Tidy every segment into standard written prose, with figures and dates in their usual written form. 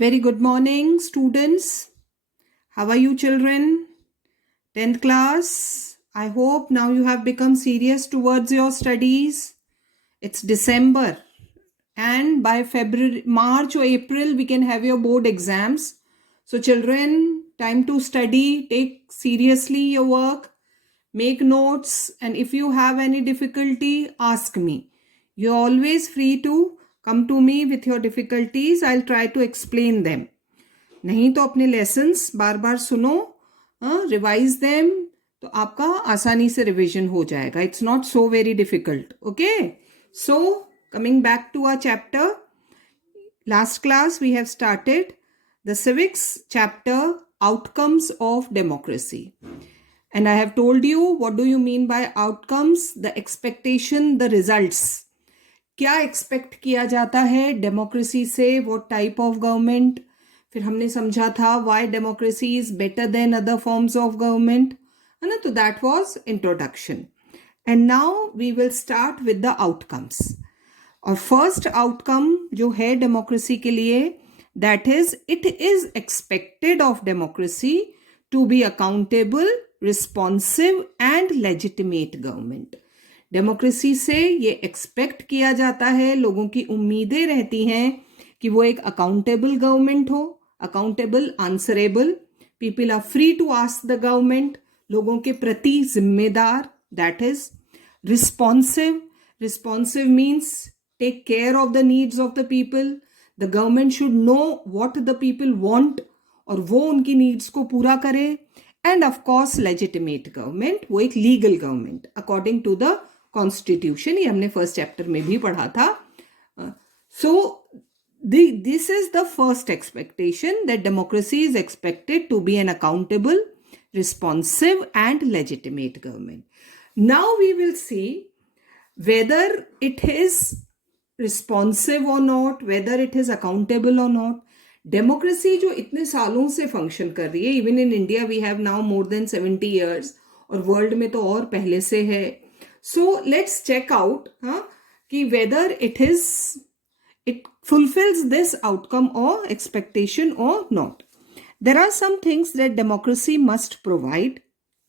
Very good morning, students. How are you, children? 10th class. I hope now you have become serious towards your studies. It's December, and by February, March, or April, we can have your board exams. So, children, time to study. Take seriously your work. Make notes, and if you have any difficulty, ask me. You're always free to come to me with your difficulties. I'll try to explain them. नहीं तो अपने lessons बार बार सुनो, revise them, तो आपका आसानी से revision हो जाएगा. It's not so very difficult. Okay, so coming back to our chapter. Last class we have started the civics chapter, outcomes of democracy. And I have told you what do you mean by outcomes, the expectation, the results. क्या expect किया जाता है democracy से, what type of government. फिर हमने समझा था why democracy is better than other forms of government, है ना. तो that was introduction. And now we will start with the outcomes. और first outcome जो है डेमोक्रेसी के लिए, that is it is expected of democracy to be accountable, responsive and legitimate government. Democracy से ये एक्सपेक्ट किया जाता है, लोगों की उम्मीदें रहती हैं कि वो एक अकाउंटेबल गवर्नमेंट हो, accountable, answerable, people are free to ask the government, लोगों के प्रति जिम्मेदार, that is responsive. Responsive means take care of the needs of the people. The government should know what the people want और वो उनकी needs को पूरा करे. And of course legitimate government, वो एक legal government according to the constitution. ये हमने फर्स्ट चैप्टर में भी पढ़ा था. सो this is the first expectation, that democracy is expected to be an accountable, responsive and legitimate government. Now we will see whether it is responsive or not, whether it is accountable or not. Democracy जो इतने सालों से function कर रही है, even in India we have now more than 70 years, और world में तो और पहले से है. सो लेट्स चेक आउट कि whether it fulfills this outcome or expectation or not. There are some things that democracy must provide.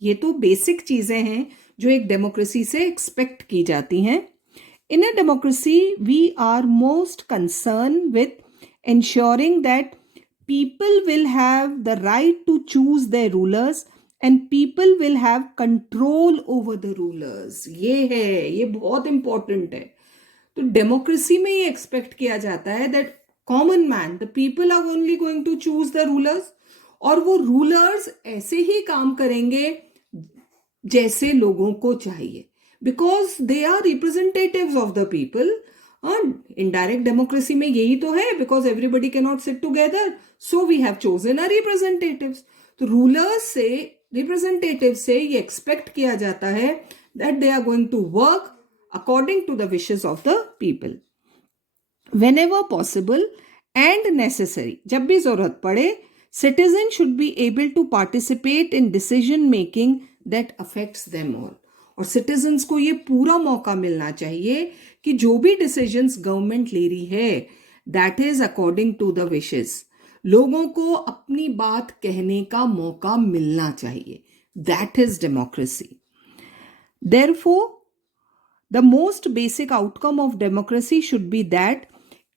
ये तो बेसिक चीजें हैं जो एक डेमोक्रेसी से एक्सपेक्ट की जाती हैं. In a democracy, we are most concerned with ensuring that people will have the right to choose their rulers and people will have control over the rulers. ये है, ये बहुत इंपॉर्टेंट है. तो डेमोक्रेसी में ये एक्सपेक्ट किया जाता है that common man, the people are only going to choose the rulers, और वो रूलर्स ऐसे ही काम करेंगे जैसे लोगों को चाहिए, because they are representatives of the people. Indirect democracy में यही तो है, because everybody can not sit together, so we have chosen a representatives. तो रूलर्स से, रिप्रेजेंटेटिव से ये एक्सपेक्ट किया जाता है that they are going to work according to the wishes of the people. Whenever possible and necessary, जब भी जरूरत पड़े, citizens should be able to participate in decision making that affects them all. और citizens को ये पूरा मौका मिलना चाहिए कि जो भी decisions गवर्नमेंट ले रही है, that is according to the wishes. लोगों को अपनी बात कहने का मौका मिलना चाहिए. That is democracy. Therefore, the most basic outcome of democracy should be that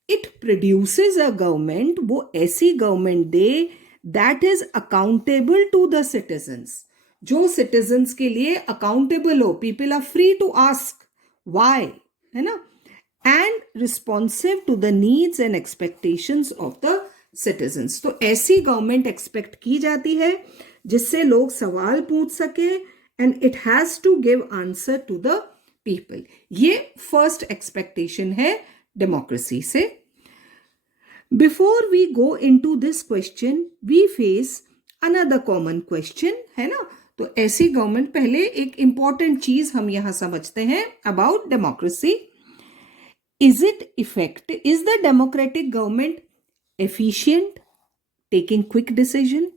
it produces a government, वो ऐसी government they that is accountable to the citizens, जो citizens के लिए accountable हो, people are free to ask why, है ना, and responsive to the needs and expectations of the citizens. तो ऐसी government expect की जाती है जिससे लोग सवाल पूछ सके and it has to give answer to the people. ये फर्स्ट एक्सपेक्टेशन है डेमोक्रेसी से. Before we go into this question, we face another common question, है ना. तो ऐसी गवर्नमेंट, पहले एक इंपॉर्टेंट चीज हम यहां समझते हैं about democracy. Is it effective? Is the democratic government efficient, taking quick decision?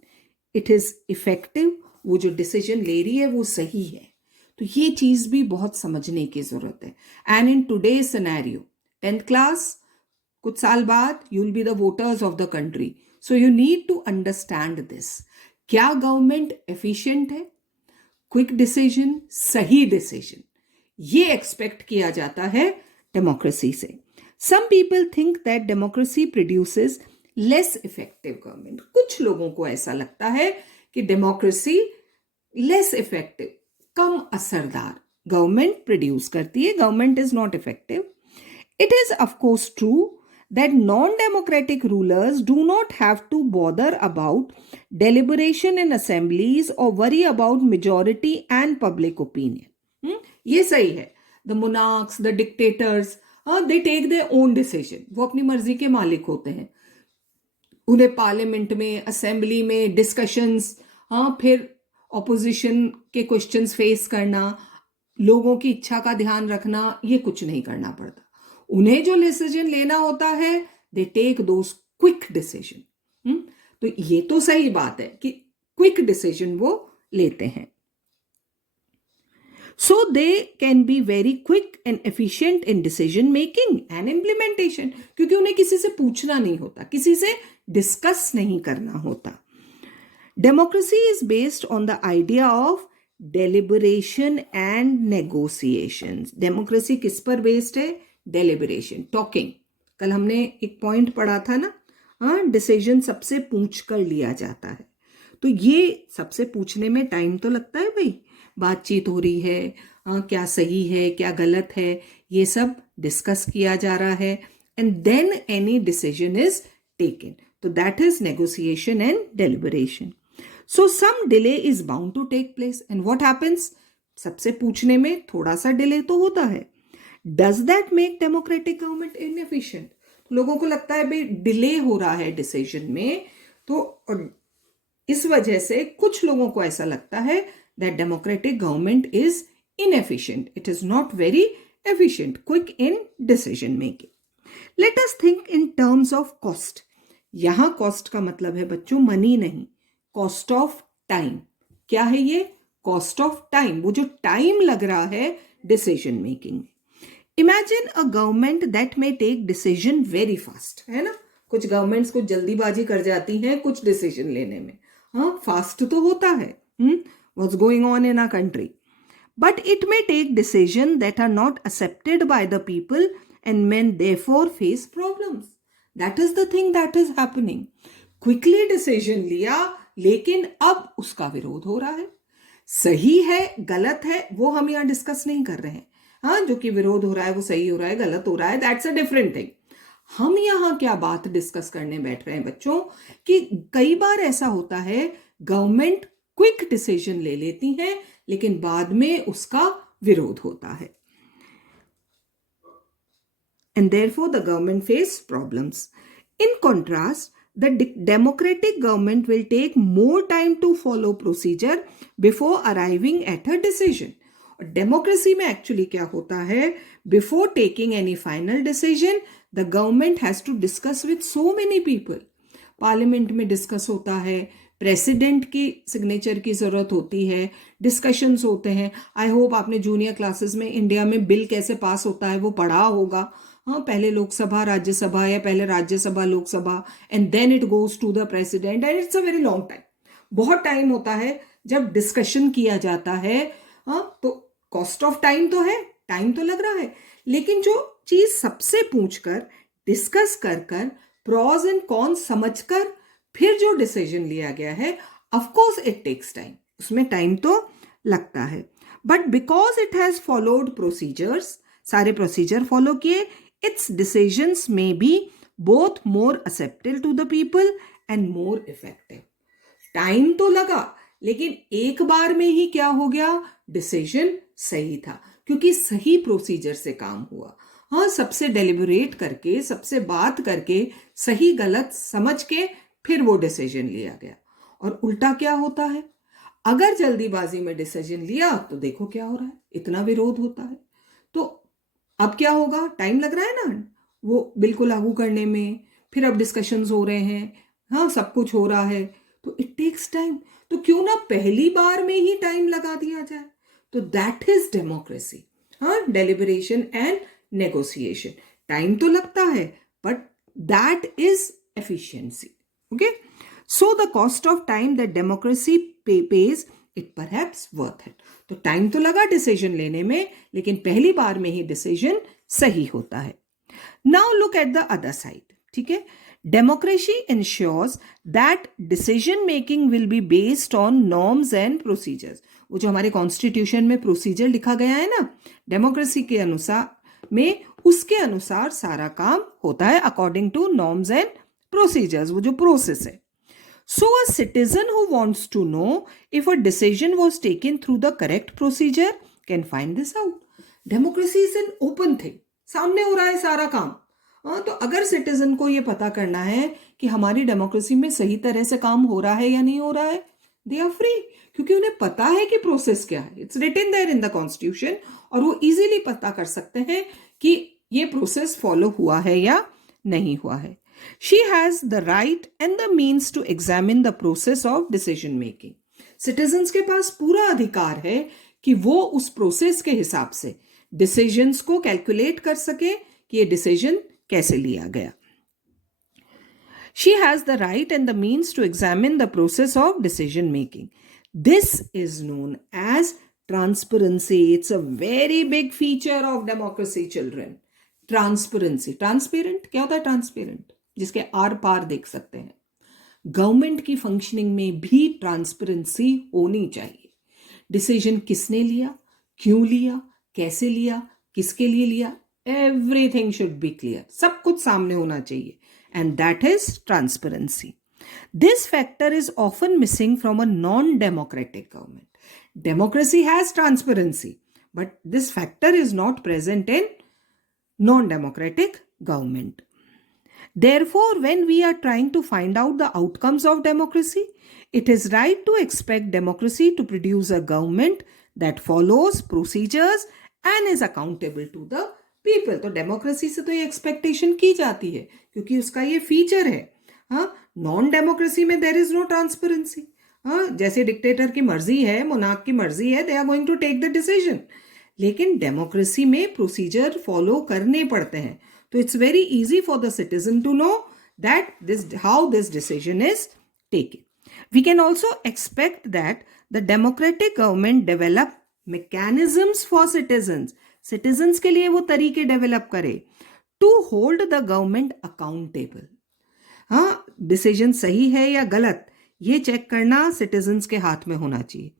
It is effective, वो जो डिसीजन ले रही है वो सही है. तो ये चीज भी बहुत समझने की जरूरत है. And in today scenario, 10th class, कुछ साल बाद you will be the voters of the country. So you need to understand this. क्या गवर्नमेंट एफिशिएंट है? क्विक डिसीजन, सही डिसीजन, ये एक्सपेक्ट किया जाता है डेमोक्रेसी से. Some people think that democracy produces less effective government. कुछ लोगों को ऐसा लगता है कि डेमोक्रेसी लेस इफेक्टिव, कम असरदार गवर्नमेंट प्रोड्यूस करती है. Government is not effective. It is of course true that non-democratic rulers do not have to bother about deliberation in assemblies or worry about majority and public opinion. ये सही है. The monarchs, the dictators, they take their own decision. वो अपनी मर्जी के मालिक होते हैं. उन्हें पार्लियामेंट में, असेंबली में डिस्कशंस, फिर ऑपोजिशन के क्वेश्चंस फेस करना, लोगों की इच्छा का ध्यान रखना, ये कुछ नहीं करना पड़ता. उन्हें जो डिसीजन लेना होता है, they take those quick decision. तो ये तो सही बात है कि क्विक डिसीजन वो लेते हैं. So they can be very quick and efficient in decision making and implementation, क्योंकि उन्हें किसी से पूछना नहीं होता, किसी से डिस्कस नहीं करना होता. Democracy is based on the idea of deliberation and negotiations. Democracy किस पर बेस्ड है? Deliberation, talking. कल हमने एक पॉइंट पढ़ा था ना, डिसीजन सबसे पूछ कर लिया जाता है. तो ये सबसे पूछने में टाइम तो लगता है भाई. बातचीत हो रही है, क्या सही है क्या गलत है, ये सब डिस्कस किया जा रहा है, and then any decision is taken. तो that is negotiation and deliberation. So some delay is bound to take place. And what happens? सबसे पूछने में थोड़ा सा डिले तो होता है. Does that make democratic government inefficient? लोगों को लगता है भाई डिले हो रहा है डिसीजन में, तो इस वजह से कुछ लोगों को ऐसा लगता है that democratic government is inefficient. It is not very efficient, quick in decision making. Let us think in terms of cost. यहां कॉस्ट का मतलब है बच्चों मनी नहीं, कॉस्ट ऑफ टाइम. क्या है ये? Cost of time. वो जो टाइम लग रहा है decision making. Imagine a government that may take decision very fast. है ना, कुछ गवर्नमेंट्स को जल्दीबाजी कर जाती हैं कुछ डिसीजन लेने में. फास्ट तो होता है what's going on in a country, but it may take decision that are not accepted by the people and men therefore face problems. That is the thing that is happening. Quickly decision लिया, लेकिन अब उसका विरोध हो रहा है. सही है गलत है वो हम यहां डिस्कस नहीं कर रहे हैं. जो कि विरोध हो रहा है वो सही हो रहा है गलत हो रहा है, दैट्स अ डिफरेंट थिंग. हम यहां क्या बात डिस्कस करने बैठ रहे हैं बच्चों, कि कई बार ऐसा होता है गवर्नमेंट क्विक डिसीजन ले लेती है, लेकिन बाद में उसका विरोध होता है, and therefore the government face problems. In contrast, the democratic government will take more time to follow procedure before arriving at a decision. और डेमोक्रेसी में एक्चुअली क्या होता है, before taking any final decision the government has to discuss with so many people. Parliament में discuss होता है, president की signature की जरूरत होती है, डिस्कशंस होते हैं. आई होप आपने जूनियर क्लासेस में इंडिया में बिल कैसे पास होता है वो पढ़ा होगा. पहले लोकसभा राज्यसभा या पहले Rajya Sabha Lok Sabha, and then it goes to the president, and it's a very long time. बहुत टाइम होता है जब डिस्कशन किया जाता है. तो कॉस्ट ऑफ टाइम तो है, टाइम तो लग रहा है, लेकिन जो चीज सबसे पूछकर डिस्कस कर कर प्रॉज एंड कॉन्स समझकर फिर जो डिसीजन लिया गया है, of course it takes time, उसमें टाइम तो लगता है. But because it has followed procedures, सारे प्रोसीजर फॉलो किए, its decisions may be both more acceptable to the people and more effective. Time तो लगा, लेकिन एक बार में ही क्या हो गया, डिसीजन सही था, क्योंकि सही प्रोसीजर से काम हुआ. सबसे डेलिबरेट करके, सबसे बात करके, सही गलत समझ के फिर वो डिसीजन लिया गया. और उल्टा क्या होता है, अगर जल्दीबाजी में डिसीजन लिया तो देखो क्या हो रहा है, इतना विरोध होता है. तो अब क्या होगा, टाइम लग रहा है ना वो बिल को लागू करने में, फिर अब डिस्कशंस हो रहे हैं, सब कुछ हो रहा है, तो इट टेक्स टाइम. तो क्यों ना पहली बार में ही टाइम लगा दिया जाए. तो that is democracy. Deliberation and negotiation. Time तो लगता है but that is efficiency. Okay, so the cost of time that democracy pays, it perhaps worth it. तो टाइम तो लगा डिसीजन लेने में, लेकिन पहली बार में ही डिसीजन सही होता है. Now look at the other side. ठीक है, democracy ensures that decision making will be based on norms and procedures. वो जो हमारे कॉन्स्टिट्यूशन में प्रोसीजर लिखा गया है ना, डेमोक्रेसी के अनुसार में, उसके अनुसार सारा काम होता है according to norms and procedures, वो जो प्रोसेस है. So a citizen who wants to know if a decision was taken through the correct procedure can find this out. Democracy is an open thing. सामने हो रहा है सारा काम. तो अगर सिटीजन को ये पता करना है कि हमारी डेमोक्रेसी में सही तरह से काम हो रहा है या नहीं हो रहा है, दे आर फ्री, क्योंकि उन्हें पता है कि प्रोसेस क्या है. It's written there in the constitution, और वो इजीली पता कर सकते हैं कि ये प्रोसेस फॉलो हुआ है या नहीं हुआ है. She has the right and the means to examine the process of decision making. Citizens के पास पूरा अधिकार है कि वो उस प्रोसेस के हिसाब से डिसीजंस को कैलकुलेट कर सके कि ये डिसीजन कैसे लिया गया. She has the right and the means to examine the process of decision making. This is known as transparency. It's a very big feature of democracy, children. Transparency. Transparent क्या होता है? ट्रांसपेरेंट, जिसके are पार देख सकते हैं. Government की functioning में भी ट्रांसपेरेंसी होनी चाहिए. डिसीजन किसने लिया, क्यों लिया, कैसे लिया, किसके लिए लिया, एवरीथिंग शुड बी क्लियर. सब कुछ सामने होना चाहिए, and that is transparency. This factor is often missing from a non democratic government. Democracy has transparency, but this factor is not present in non democratic government. Therefore, when we are trying to find out the outcomes of democracy, it is right to expect democracy to produce a government that follows procedures and is accountable to the people. तो democracy से तो ये expectation की जाती है, क्योंकि उसका ये फीचर है. हाँ, नॉन डेमोक्रेसी में देयर इज नो ट्रांसपेरेंसी. हाँ, जैसे डिक्टेटर की मर्जी है, मोनार्क की मर्जी है, they are going to take the decision. लेकिन डेमोक्रेसी में प्रोसीजर फॉलो करने पड़ते हैं. So it's very easy for the citizen to know that how this decision is taken. We can also expect that the democratic government develop mechanisms for citizens. Citizens के लिए वो तरीके develop करे to hold the government accountable. हाँ, decision सही है या गलत, ये चेक करना सिटीजन्स के हाथ में होना चाहिए.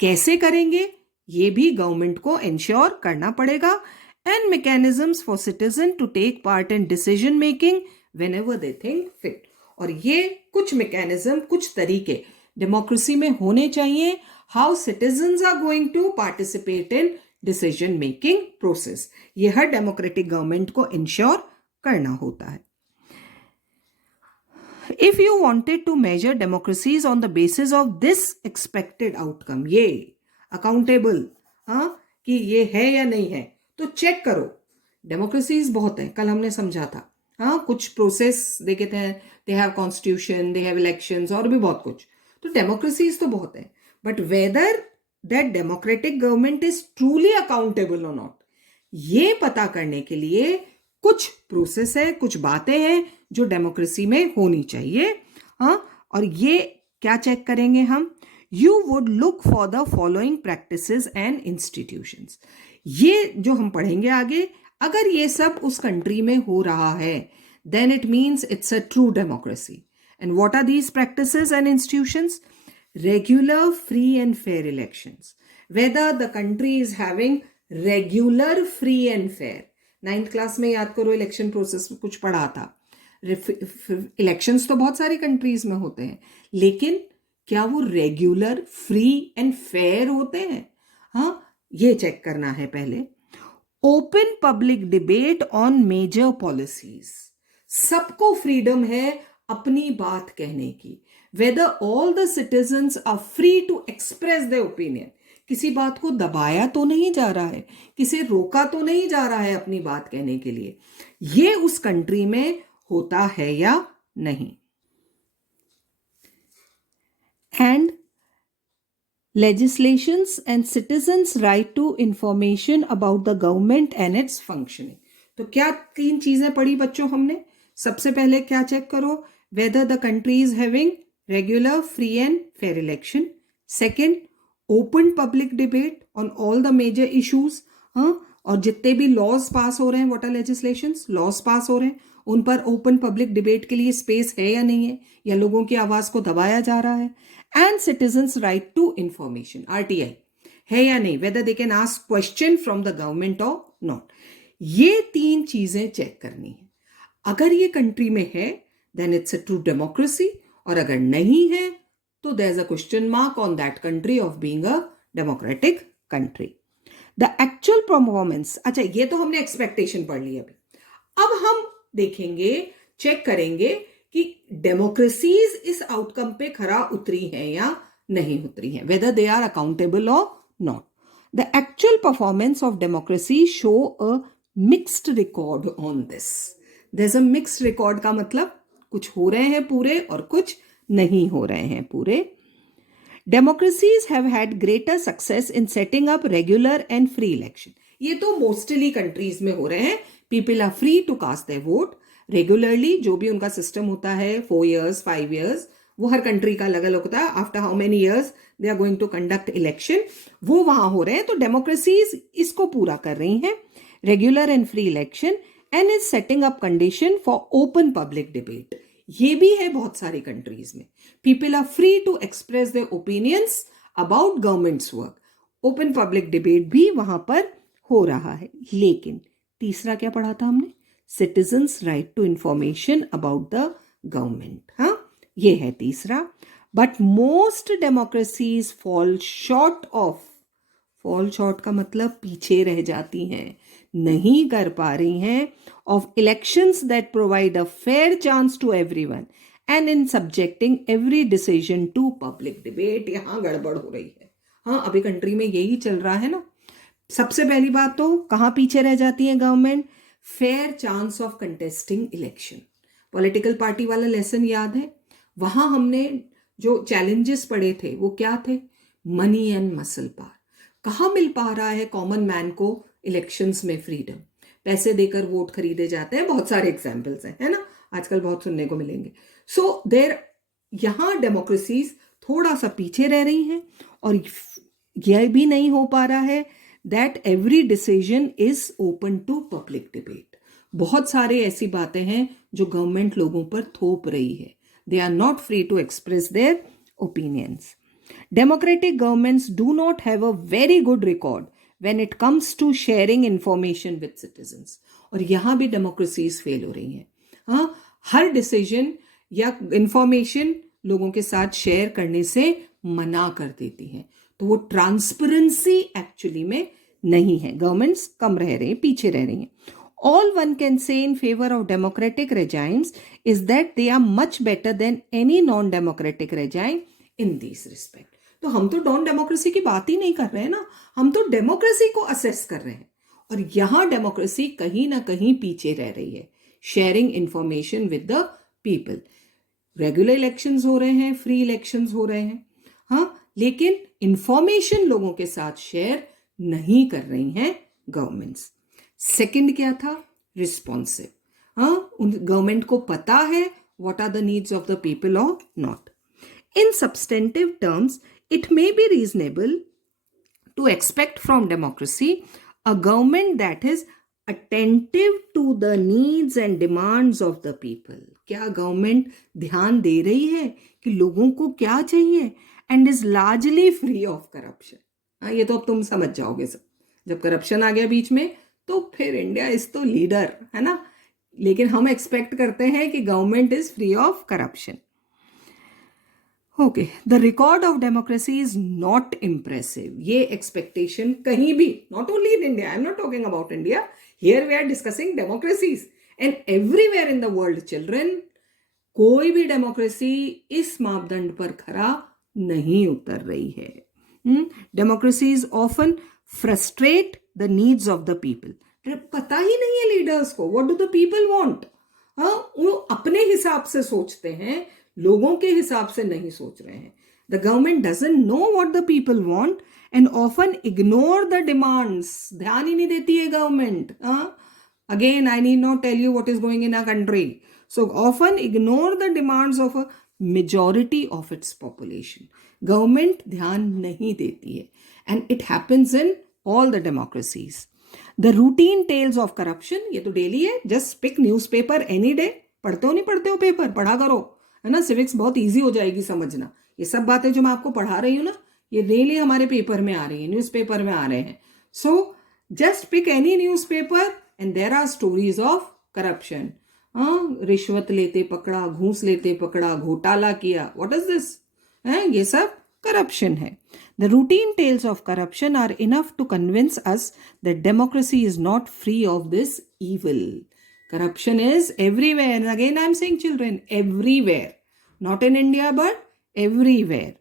कैसे करेंगे ये भी गवर्नमेंट को इंश्योर करना पड़ेगा. And mechanisms for citizen to take part in decision making whenever they think fit. और ये कुछ मैकेनिज्म, कुछ तरीके डेमोक्रेसी में होने चाहिए, how citizens are going to participate in decision making process. ये हर डेमोक्रेटिक गवर्नमेंट को इंश्योर करना होता है. If you wanted to measure democracies on the basis of this expected outcome, ये accountable, हाँ, कि ये है या नहीं है, तो चेक करो. डेमोक्रेसीज बहुत है, कल हमने समझा था. हाँ, कुछ प्रोसेस देखे थे, they have constitution, they have elections, और भी बहुत कुछ. तो डेमोक्रेसीज तो बहुत है, but whether that democratic government is truly accountable और नॉट, ये पता करने के लिए कुछ प्रोसेस है, कुछ बातें हैं जो डेमोक्रेसी में होनी चाहिए. हाँ, और ये क्या चेक करेंगे हम? You would look for the following practices and institutions. ये जो हम पढ़ेंगे आगे, अगर ये सब उस कंट्री में हो रहा है, then it means it's a true democracy. And what are these practices and institutions? Regular, free and fair elections. Whether the country is having regular, free and fair. 9th class में याद करो, election process में कुछ पढ़ा था. Elections तो बहुत सारी कंट्रीज में होते हैं, लेकिन क्या वो रेगुलर, फ्री एंड फेयर होते हैं? हाँ, ये चेक करना है पहले. Open public debate on major policies. सबको फ्रीडम है अपनी बात कहने की. Whether all the citizens are free to express their opinion. किसी बात को दबाया तो नहीं जा रहा है, किसे रोका तो नहीं जा रहा है अपनी बात कहने के लिए. ये उस कंट्री में होता है या नहीं. And legislations and citizens' right to information about the government and its functioning. तो क्या 3 चीजें पढ़ी बच्चों हमने? सबसे पहले क्या चेक करो, whether the country is having regular free and fair election. Second, open public debate on all the major issues. हाँ, और जितने भी लॉज पास हो रहे हैं, what are legislations, laws pass हो रहे हैं, उन पर ओपन पब्लिक डिबेट के लिए स्पेस है या नहीं है, या लोगों की आवाज को दबाया जा रहा है. And citizens right to information, RTI है या नहीं, whether they can ask question from the government और नॉट. ये 3 चीजें चेक करनी है. अगर ये कंट्री में है then it's a true democracy, और अगर नहीं है तो there is a question mark on that country of being a democratic country. The actual performance, अच्छा ये तो हमने एक्सपेक्टेशन पढ़ ली अभी. अब हम देखेंगे, चेक करेंगे कि डेमोक्रेसीज इस आउटकम पे खरा उतरी हैं या नहीं उतरी हैं, वेदर दे आर अकाउंटेबल और not. The actual performance of democracy show a mixed record on this. There is a mixed record का मतलब कुछ हो रहे हैं पूरे और कुछ नहीं हो रहे हैं पूरे. Democracies have had greater success in setting up regular and free election. ये तो मोस्टली कंट्रीज में हो रहे हैं. People are free to cast their vote regularly. जो भी उनका सिस्टम होता है 4 years 5 years, वो हर कंट्री का अलग अलग होता है. After how many years they are going to conduct election, वो वहां हो रहे हैं. तो डेमोक्रेसीज इसको पूरा कर रही हैं, regular and free election, and is setting up condition for open public debate. ये भी है बहुत सारी कंट्रीज में. People are free to express their opinions about governments work. Open public debate भी वहां पर हो रहा है. लेकिन तीसरा क्या पढ़ा था हमने, citizens right to information about the government. हाँ, ये है तीसरा. But most democracies fall short of, fall short का मतलब पीछे रह जाती हैं, नहीं कर पा रही हैं, of elections that provide a fair chance to everyone and in subjecting every decision to public debate. यहां गड़बड़ हो रही है. हाँ, अभी कंट्री में यही चल रहा है ना. सबसे पहली बात तो कहां पीछे रह जाती है government, fair chance of contesting election. Political party वाला लेसन याद है, वहां हमने जो चैलेंजेस पढ़े थे वो क्या थे, मनी एंड मसल पावर. कहाँ मिल पा रहा है कॉमन मैन को इलेक्शंस में फ्रीडम, पैसे देकर वोट खरीदे जाते हैं. बहुत सारे एग्जाम्पल्स हैं, है ना, आजकल बहुत सुनने को मिलेंगे. सो देर यहां डेमोक्रेसीज थोड़ा सा पीछे रह रही हैं, और यह भी नहीं हो पा रहा है that every decision is open to public debate. बहुत सारे ऐसी बातें हैं जो गवर्नमेंट लोगों पर थोप रही है. They are not free to express their opinions. Democratic governments do not have a very good record when it comes to sharing information with citizens. और यहां भी डेमोक्रेसीज फेल हो रही हैं. हाँ, हर डिसीजन या इंफॉर्मेशन लोगों के साथ शेयर करने से मना कर देती हैं. तो वो ट्रांसपेरेंसी एक्चुअली में नहीं है. गवर्नमेंट्स कम रह रही हैं, पीछे रह रही हैं. All one can say in favor of democratic regimes is that they are much better than any non-democratic regime in these respect. तो हम तो नॉन डेमोक्रेसी की बात ही नहीं कर रहे हैं ना, हम तो डेमोक्रेसी को असेस कर रहे हैं. और यहां डेमोक्रेसी कहीं ना कहीं पीछे रह रही है. Sharing information with the people, regular elections हो रहे हैं, फ्री इलेक्शंस हो रहे हैं, हाँ, लेकिन इंफॉर्मेशन लोगों के साथ शेयर नहीं कर रही हैं गवर्नमेंट्स. सेकंड क्या था, रिस्पॉन्सिव. हाँ, गवर्नमेंट को पता है what are the needs of the people और not. In substantive terms, it may be reasonable to expect from democracy a government that is attentive to the needs and demands of the people. क्या government ध्यान दे रही है कि लोगों को क्या चाहिए, and is largely free of corruption. हाँ, ये तो अब तुम समझ जाओगे सब. जब करप्शन आ गया बीच में तो फिर इंडिया इज तो लीडर, है ना. लेकिन हम एक्सपेक्ट करते हैं कि government is free of corruption. Okay, the record of democracy is not impressive. ये एक्सपेक्टेशन कहीं भी, not only in India, I am not talking about India, here we are discussing democracies and everywhere in the world. Children, कोई भी democracy इस मापदंड पर खरा नहीं उतर रही है. Democracies often frustrate the needs of the people. पता ही नहीं है लीडर्स को what do the people want. वो अपने हिसाब से सोचते हैं, लोगों के हिसाब से नहीं सोच रहे हैं. The government doesn't know what the people want and often ignore the demands. ध्यान ही नहीं देती है government. Again I need not tell you what is going in our country. So often ignore the demands of a majority of its population. Government ध्यान नहीं देती है, and it happens in all the democracies. The routine tales of corruption, ये तो daily है. Just pick newspaper any day. पढ़ते हो नहीं पढ़ते हो पेपर, पढ़ा करो, है ना. सिविक्स बहुत ईजी हो जाएगी समझना. ये सब बातें जो मैं आपको पढ़ा रही हूँ ना, ये डेली हमारे पेपर में आ रही है, न्यूज़पेपर में आ रहे हैं. So just pick any newspaper and there are stories of corruption. हाँ, रिश्वत लेते पकड़ा, घूस लेते पकड़ा, घोटाला किया. What is this? ये सब करप्शन है. The routine tales of corruption are enough to convince us that democracy is not free of this evil. Corruption is everywhere. And again, I'm saying, children, everywhere. Not in India, but everywhere.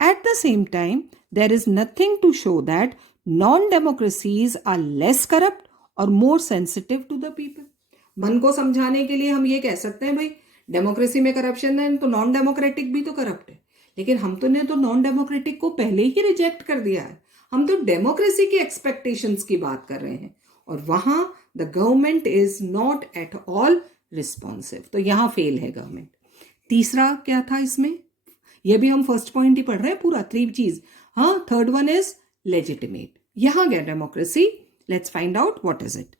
At the same time, there is nothing to show that non-democracies are less corrupt or more sensitive to the people. मन को समझाने के लिए हम ये कह सकते हैं, भाई डेमोक्रेसी में करप्शन है तो नॉन डेमोक्रेटिक भी तो करप्ट है. लेकिन हम तो ने तो नॉन डेमोक्रेटिक को पहले ही रिजेक्ट कर दिया है. हम तो डेमोक्रेसी की एक्सपेक्टेशंस की बात कर रहे हैं, और वहां the government is not at all responsive. तो यहां फेल है गवर्नमेंट. तीसरा क्या था इसमें? ये भी हम फर्स्ट पॉइंट ही पढ़ रहे हैं पूरा, 3 चीज. हाँ, थर्ड वन इज लेजिटिमेट. यहां गया democracy. Let's find out what is it.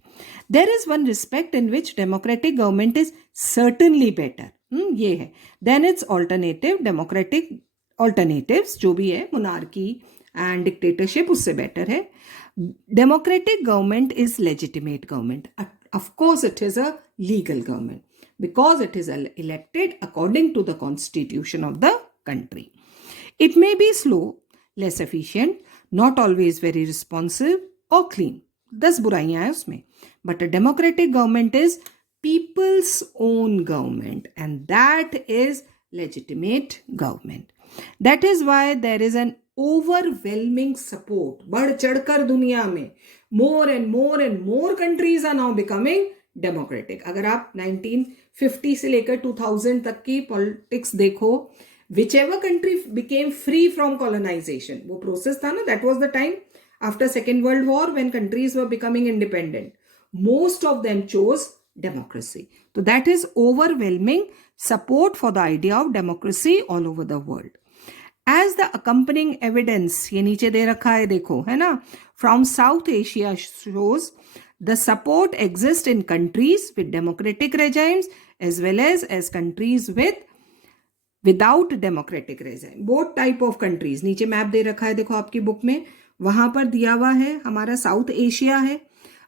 There is one respect in which democratic government is certainly better. ये है. Then its alternative, democratic alternatives जो भी है, monarchy and dictatorship, उससे better है. Democratic government is legitimate government. Of course it is a legal government because it is elected according to the constitution of the country. It may be slow, less efficient, not always very responsive or clean. 10 बुराइयां हैं उसमें. But a democratic government is people's own government, and that is legitimate government. That is why there is an overwhelming support. बढ़ चढ़कर दुनिया में more and more countries are now becoming democratic. अगर आप 1950 से लेकर 2000 तक की politics देखो, whichever country became free from colonization, वो process था ना, that was the time after Second World War when countries were becoming independent. Most of them chose democracy. So that is overwhelming support for the idea of democracy all over the world. As the accompanying evidence, ये नीचे दे रखा है देखो, है ना, from South Asia shows the support exists in countries with democratic regimes as well as countries without democratic regime. Both type of countries. नीचे map दे रखा है देखो आपकी बुक में, वहां पर दिया हुआ है हमारा साउथ एशिया है.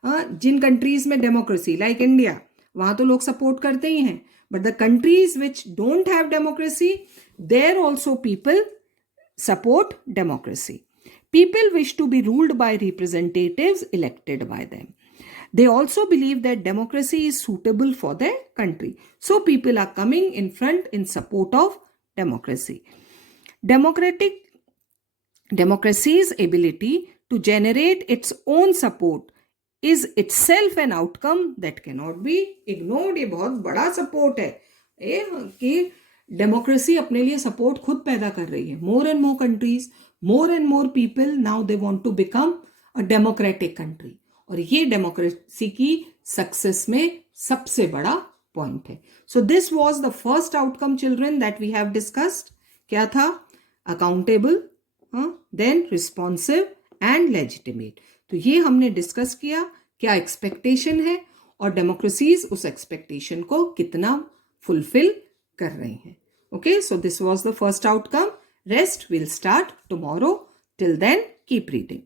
जिन कंट्रीज में डेमोक्रेसी, लाइक इंडिया, वहां तो लोग सपोर्ट करते ही हैं. But the countries which don't have democracy, there also people support democracy. People wish to be ruled by representatives elected by them. They also believe that democracy is suitable for their country. So people are coming in front in support of democracy. Democracy's ability to generate its own support is itself an outcome that cannot be ignored. ये बहुत बड़ा support है कि democracy अपने लिए support खुद पैदा कर रही है. More and more countries, more and more people now they want to become a democratic country. और ये डेमोक्रेसी की सक्सेस में सबसे बड़ा पॉइंट है. So this was the first outcome children that we have discussed. क्या था? Accountable, then responsive and legitimate. तो ये हमने डिस्कस किया क्या एक्सपेक्टेशन है और डेमोक्रेसीज उस एक्सपेक्टेशन को कितना फुलफिल कर रही हैं. Okay, so this was the first outcome. Rest will start tomorrow. Till then keep reading.